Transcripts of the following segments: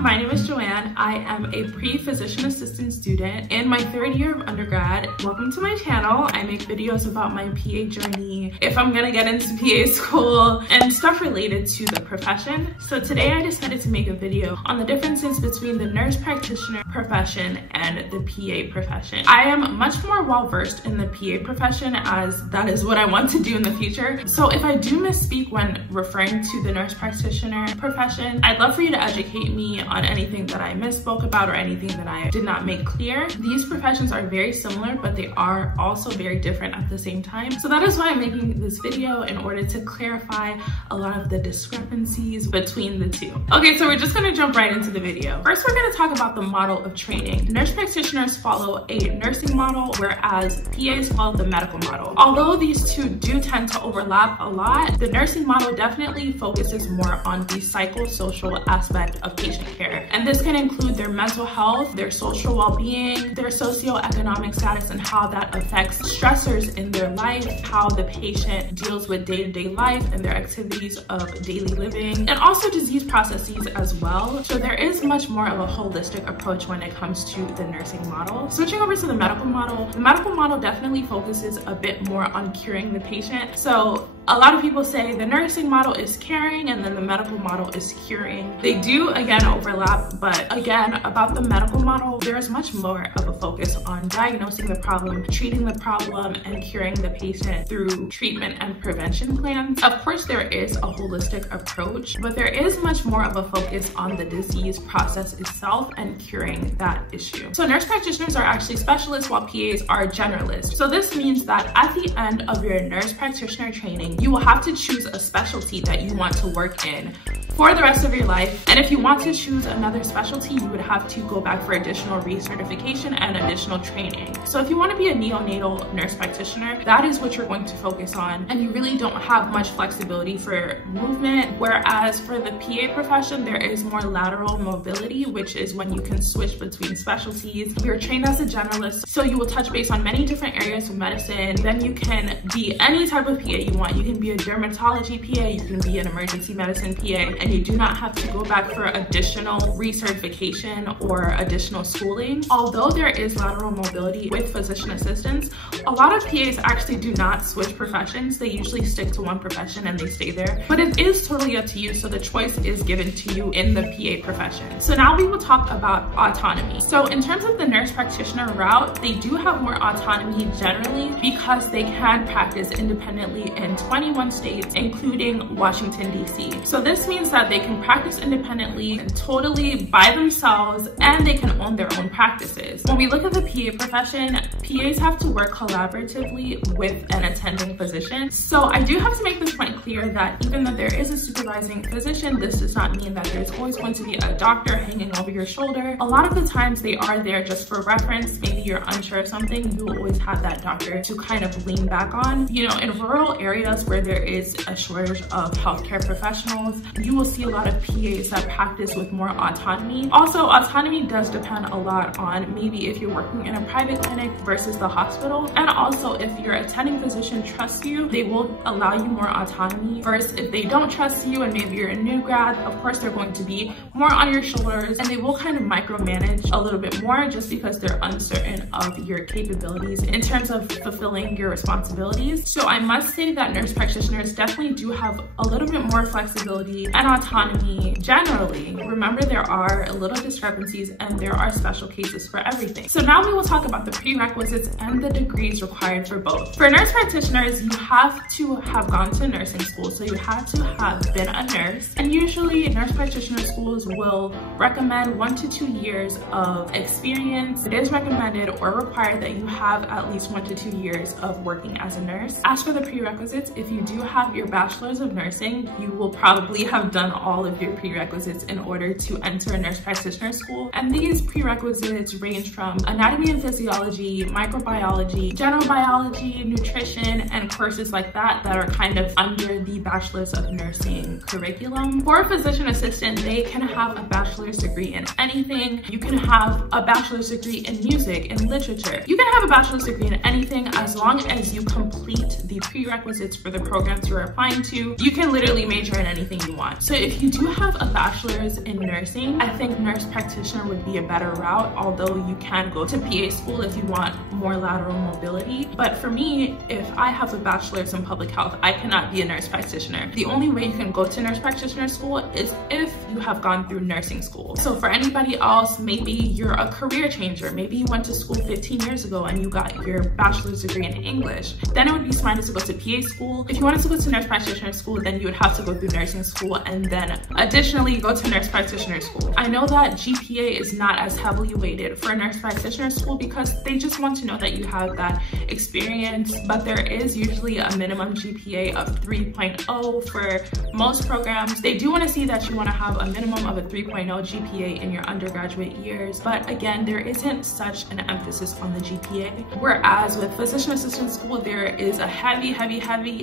everyone, my name is Joanne. I am a pre-physician assistant student in my third year of undergrad. Welcome to my channel. I make videos about my PA journey, if I'm gonna get into PA school, and stuff related to the profession. So today I decided to make a video on the differences between the nurse practitioner profession and the PA profession. I am much more well-versed in the PA profession, as that is what I want to do in the future. So if I do misspeak when referring to the nurse practitioner profession, I'd love for you to educate me on anything that I misspoke about or anything that I did not make clear. These professions are very similar, but they are also very different at the same time. So that is why I'm making this video, in order to clarify a lot of the discrepancies between the two. Okay, so we're just gonna jump right into the video. First, we're gonna talk about the model of training. Nurse practitioners follow a nursing model, whereas PAs follow the medical model. Although these two do tend to overlap a lot, the nursing model definitely focuses more on the psychosocial aspect of patient care. And this can include their mental health, their social well-being, their socioeconomic status, and how that affects stressors in their life, how the patient deals with day-to-day life and their activities of daily living, and also disease processes as well. So there is much more of a holistic approach when it comes to the nursing model. Switching over to the medical model definitely focuses a bit more on curing the patient. So a lot of people say the nursing model is caring and then the medical model is curing. They do again overlap, but again, about the medical model, there is much more of a focus on diagnosing the problem, treating the problem, and curing the patient through treatment and prevention plans. Of course, there is a holistic approach, but there is much more of a focus on the disease process itself and curing that issue. So nurse practitioners are actually specialists, while PAs are generalists. So this means that at the end of your nurse practitioner training, you will have to choose a specialty that you want to work in for the rest of your life. And if you want to choose another specialty, you would have to go back for additional recertification and additional training. So if you want to be a neonatal nurse practitioner, that is what you're going to focus on, and you really don't have much flexibility for movement. Whereas for the PA profession, there is more lateral mobility, which is when you can switch between specialties. You're trained as a generalist, so you will touch base on many different areas of medicine. Then you can be any type of PA you want. You can be a dermatology PA, you can be an emergency medicine PA, and you do not have to go back for additional recertification or additional schooling. Although there is lateral mobility with physician assistants, a lot of PAs actually do not switch professions. They usually stick to one profession and they stay there. But it is totally up to you, so the choice is given to you in the PA profession. So now we will talk about autonomy. So in terms of the nurse practitioner route, they do have more autonomy generally because they can practice independently in 21 states, including Washington, DC. So this means that they can practice independently and totally by themselves, and they can own their own practices. When we look at the PA profession, PAs have to work collaboratively with an attending physician. So I do have to make this point clear that even though there is a supervising physician, this does not mean that there's always going to be a doctor hanging over your shoulder. A lot of the times they are there just for reference. Maybe you're unsure of something, you will always have that doctor to kind of lean back on. You know, in rural areas where there is a shortage of healthcare professionals, you will see a lot of PAs that practice with more autonomy. Also, autonomy does depend a lot on maybe if you're working in a private clinic versus the hospital. And also, if your attending physician trusts you, they will allow you more autonomy. Versus if they don't trust you and maybe you're a new grad, of course they're going to be more on your shoulders and they will kind of micromanage a little bit more just because they're uncertain of your capabilities in terms of fulfilling your responsibilities. So I must say that nurse practitioners definitely do have a little bit more flexibility and autonomy generally. Remember, there are little discrepancies and there are special cases for everything. So now we will talk about the prerequisites and the degrees required for both. For nurse practitioners, you have to have gone to nursing school, so you have to have been a nurse. And usually nurse practitioner schools will recommend 1 to 2 years of experience. It is recommended or required that you have at least 1 to 2 years of working as a nurse. As for the prerequisites, if you do have your bachelor's of nursing, you will probably have done all of your prerequisites in order to enter a nurse practitioner school. And these prerequisites range from anatomy and physiology, microbiology, general biology, nutrition, and courses like that that are kind of under the bachelor's of nursing curriculum. For a physician assistant, they can have a bachelor's degree in anything. You can have a bachelor's degree in music, in literature. You can have a bachelor's degree in anything as long as you complete the prerequisites for for the programs you're applying to. You can literally major in anything you want. So if you do have a bachelor's in nursing, I think nurse practitioner would be a better route, although you can go to PA school if you want more lateral mobility. But for me, if I have a bachelor's in public health, I cannot be a nurse practitioner. The only way you can go to nurse practitioner school is if you have gone through nursing school. So for anybody else, maybe you're a career changer. Maybe you went to school 15 years ago and you got your bachelor's degree in English. Then it would be smarter to go to PA school. If you wanted to go to nurse practitioner school, then you would have to go through nursing school and then additionally go to nurse practitioner school. I know that GPA is not as heavily weighted for nurse practitioner school because they just want to know that you have that experience, but there is usually a minimum GPA of 3.0 for most programs. They do want to see that you want to have a minimum of a 3.0 GPA in your undergraduate years, but again, there isn't such an emphasis on the GPA. Whereas with physician assistant school, there is a heavy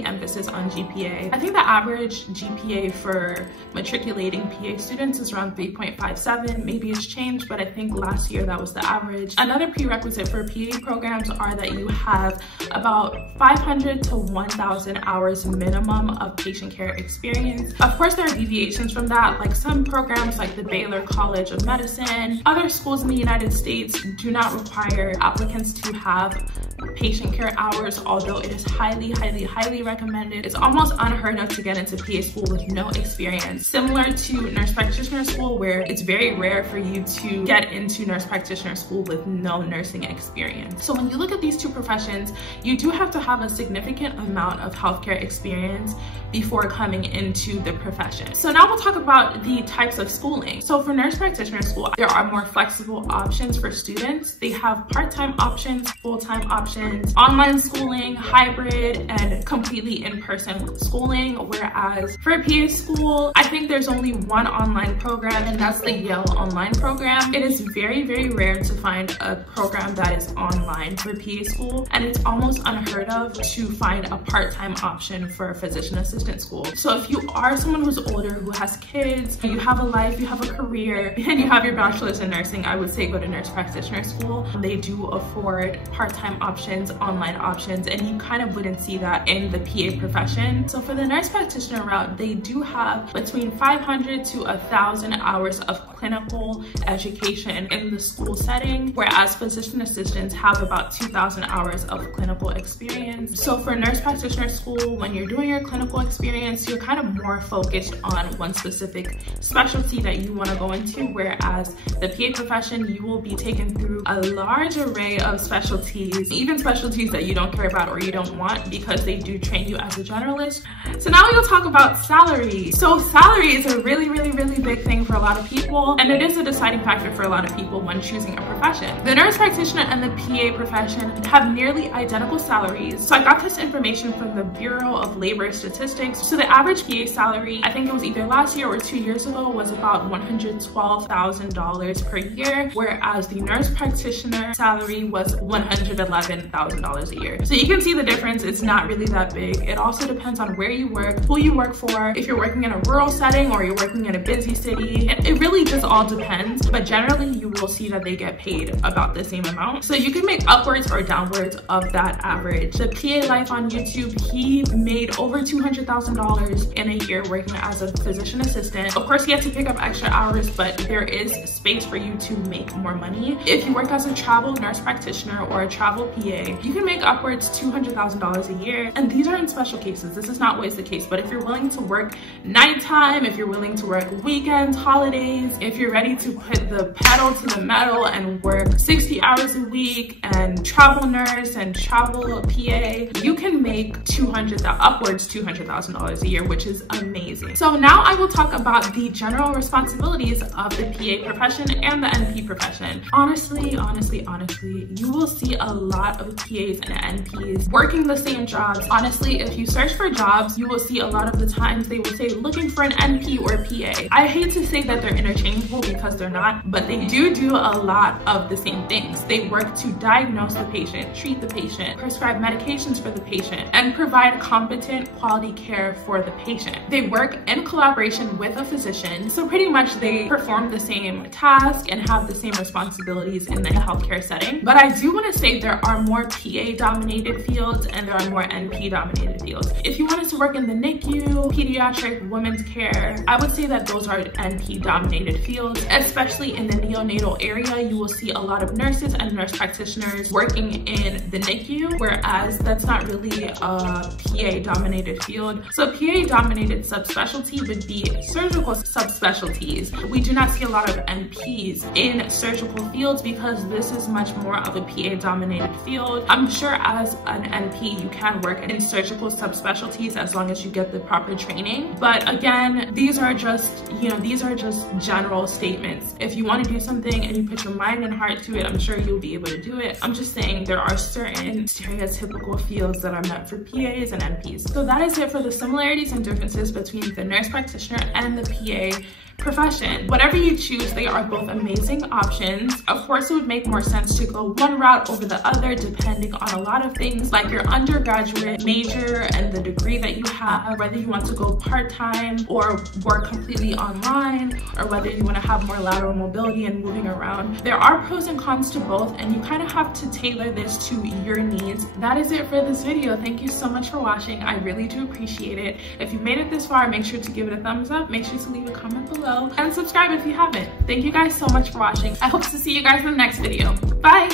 emphasis on GPA. I think the average GPA for matriculating PA students is around 3.57. Maybe it's changed, but I think last year that was the average. Another prerequisite for PA programs are that you have about 500 to 1,000 hours minimum of patient care experience. Of course, there are deviations from that, like some programs like the Baylor College of Medicine. Other schools in the United States do not require applicants to have patient care hours, although it is highly recommended. It's almost unheard of to get into PA school with no experience. Similar to nurse practitioner school, where it's very rare for you to get into nurse practitioner school with no nursing experience. So when you look at these two professions, you do have to have a significant amount of healthcare experience before coming into the profession. So now we'll talk about the types of schooling. So for nurse practitioner school, there are more flexible options for students. They have part-time options, full-time options, online schooling, hybrid, and completely in-person schooling. Whereas for PA school, I think there's only one online program, and that's the Yale online program. It is very rare to find a program that is online for PA school, and it's almost unheard of to find a part-time option for a physician assistant school. So if you are someone who's older, who has kids, you have a life, you have a career, and you have your bachelor's in nursing, I would say go to nurse practitioner school. They do afford part-time options, online options, and you kind of wouldn't see that in the PA profession. So for the nurse practitioner route, they do have between 500 to 1,000 hours of clinical education in the school setting, whereas physician assistants have about 2,000 hours of clinical experience. So for nurse practitioner school, when you're doing your clinical experience, you're kind of more focused on one specific specialty that you want to go into, whereas the PA profession, you will be taken through a large array of specialties, even specialties that you don't care about or you don't want, because they do train you as a generalist. So now we'll talk about salary. So salary is a really big thing for a lot of people, and it is a deciding factor for a lot of people when choosing a profession. The nurse practitioner and the PA profession have nearly identical salaries. So I got this information from the Bureau of Labor Statistics. So the average PA salary, I think it was either last year or 2 years ago, was about $112,000 per year, whereas the nurse practitioner salary was $111,000 a year. So you can see the difference. It's not really that big. It also depends on where you work, who you work for, if you're working in a rural setting or you're working in a busy city. It really just all depends, but generally you will see that they get paid about the same amount. So you can make upwards or downwards of that average. The PA Life on YouTube, he made over $200,000 in a year working as a physician assistant. Of course, he had to pick up extra hours, but there is space for you to make more money. If you work as a travel nurse practitioner or a travel PA, you can make upwards $200,000 a year. And these are in special cases. This is not always the case, but if you're willing to work nighttime, if you're willing to work weekends, holidays, if you're ready to put the pedal to the metal and work 60 hours a week and travel nurse and travel PA, you can make upwards $200,000 a year, which is amazing. So now I will talk about the general responsibilities of the PA profession and the NP profession. Honestly, you will see a lot of PAs and NPs working the same jobs. Honestly, if you search for jobs, you will see a lot of the times they will say looking for an NP or PA. I hate to say that they're interchangeable because they're not, but they do a lot of the same things. They work to diagnose the patient, treat the patient, prescribe medications for the patient, and provide competent quality care for the patient. They work in collaboration with a physician, so pretty much they perform the same task and have the same responsibilities in the healthcare setting. But I do want to say there are more more PA dominated fields and there are more NP dominated fields. If you wanted to work in the NICU, pediatric, women's care, I would say that those are NP dominated fields. Especially in the neonatal area, you will see a lot of nurses and nurse practitioners working in the NICU, whereas that's not really a PA dominated field. So PA dominated subspecialty would be surgical subspecialties. We do not see a lot of NPs in surgical fields because this is much more of a PA dominated field. I'm sure as an NP you can work in surgical subspecialties as long as you get the proper training. But again, these are just, you know, these are just general statements. If you want to do something and you put your mind and heart to it, I'm sure you'll be able to do it. I'm just saying there are certain stereotypical fields that are meant for PAs and NPs. So that is it for the similarities and differences between the nurse practitioner and the PA profession. Whatever you choose, they are both amazing options. Of course, it would make more sense to go one route over the other depending on a lot of things like your undergraduate major and the degree that you have, whether you want to go part-time or work completely online, or whether you want to have more lateral mobility and moving around. There are pros and cons to both, and you kind of have to tailor this to your needs. That is it for this video. Thank you so much for watching. I really do appreciate it. If you made it this far, make sure to give it a thumbs up. Make sure to leave a comment below and subscribe if you haven't. Thank you guys so much for watching. I hope to see you guys in the next video. Bye!